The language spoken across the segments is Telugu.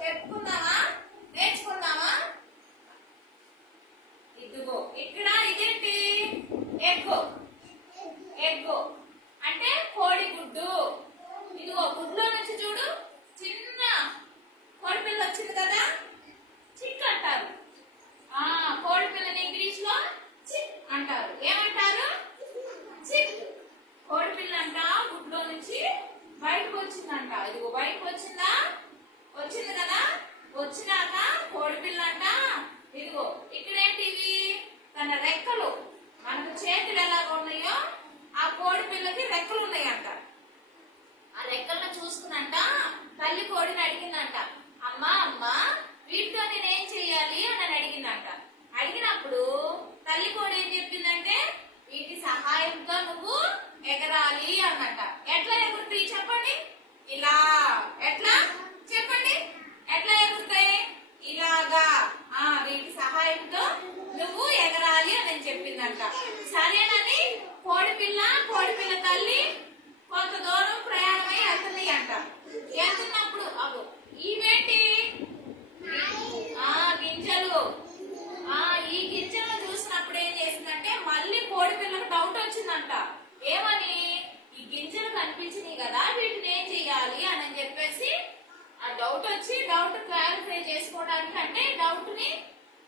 చెప్పుకుందామా, నేర్చుకుందామా? ఇదిగో ఇక్కడ ఇదేంటి? ఎగ్గు. ఎగ్గు అంటే కోడి గుడ్డు. ఇదిగో గుడ్లో నుంచి చూడు చిన్న కోడి పిల్ల వచ్చింది కదా, చిక్ అంటారు. కోడి పిల్లని ఇంగ్లీష్ లో చిక్ అంటారు. ఏమంటారు? చిక్. కోడి పిల్ల అంట గుడ్లో నుంచి బయటకు వచ్చిందంట. ఇదిగో బయటకు వచ్చిందా? వచ్చింది కదా. వచ్చినాక కోడి పిల్ల అంట ఇదిగో ఇక్కడేంటి ఇవి? తన రెక్కలు. మనకు చేతులు ఎలాగ ఉన్నాయో ఆ కోడి పిల్లకి రెక్కలు ఉన్నాయంట. ఆ రెక్కలను చూసుకున్నంట తల్లి కోడిని అడిగిందంట, అమ్మా అమ్మా వీటితో నేనేం చెయ్యాలి అని అడిగిందంట. అడిగినప్పుడు తల్లి కోడి ఏం చెప్పిందంటే, వీటి సహాయంతో నువ్వు ఎగరాలి అన్నట. ఎట్లా ఎగురుతాయి చెప్పండి? ఇలా. ఎట్లా చెప్పండి? ఎట్లా ఎగురుతాయి? ఇలాగా. వీటి సహాయంతో నువ్వు ఎగరాలి అని చెప్పిందంట. సరేనని కోడి పిల్ల తల్లి కొంత దూరం ప్రయాణమై వెళ్తుంది అంట. వెళ్తున్నప్పుడు అగో ఇవేంటి? గింజలు. ఈ గింజలను చూసినప్పుడు ఏం చేసిందంటే మళ్ళీ కోడి పిల్లకు డౌట్ వచ్చిందంట. ఏమని? ఈ గింజలు కనిపించినాయి కదా, వీటిని ఏం చెయ్యాలి అని చెప్పేసి ఆ డౌట్ వచ్చి డౌట్ క్లారిఫై చేసుకోవడానికి, అంటే డౌట్ ని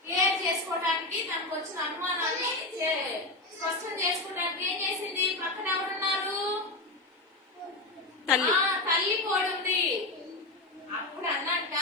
క్లియర్ చేసుకోవడానికి, తనకు వచ్చిన అనుమానాన్ని స్పష్టం చేసుకోవడానికి ఏం చేసింది? పక్కన ఎవరున్నారు? తల్లి కోడి ఉంది. అప్పుడు అన్నంట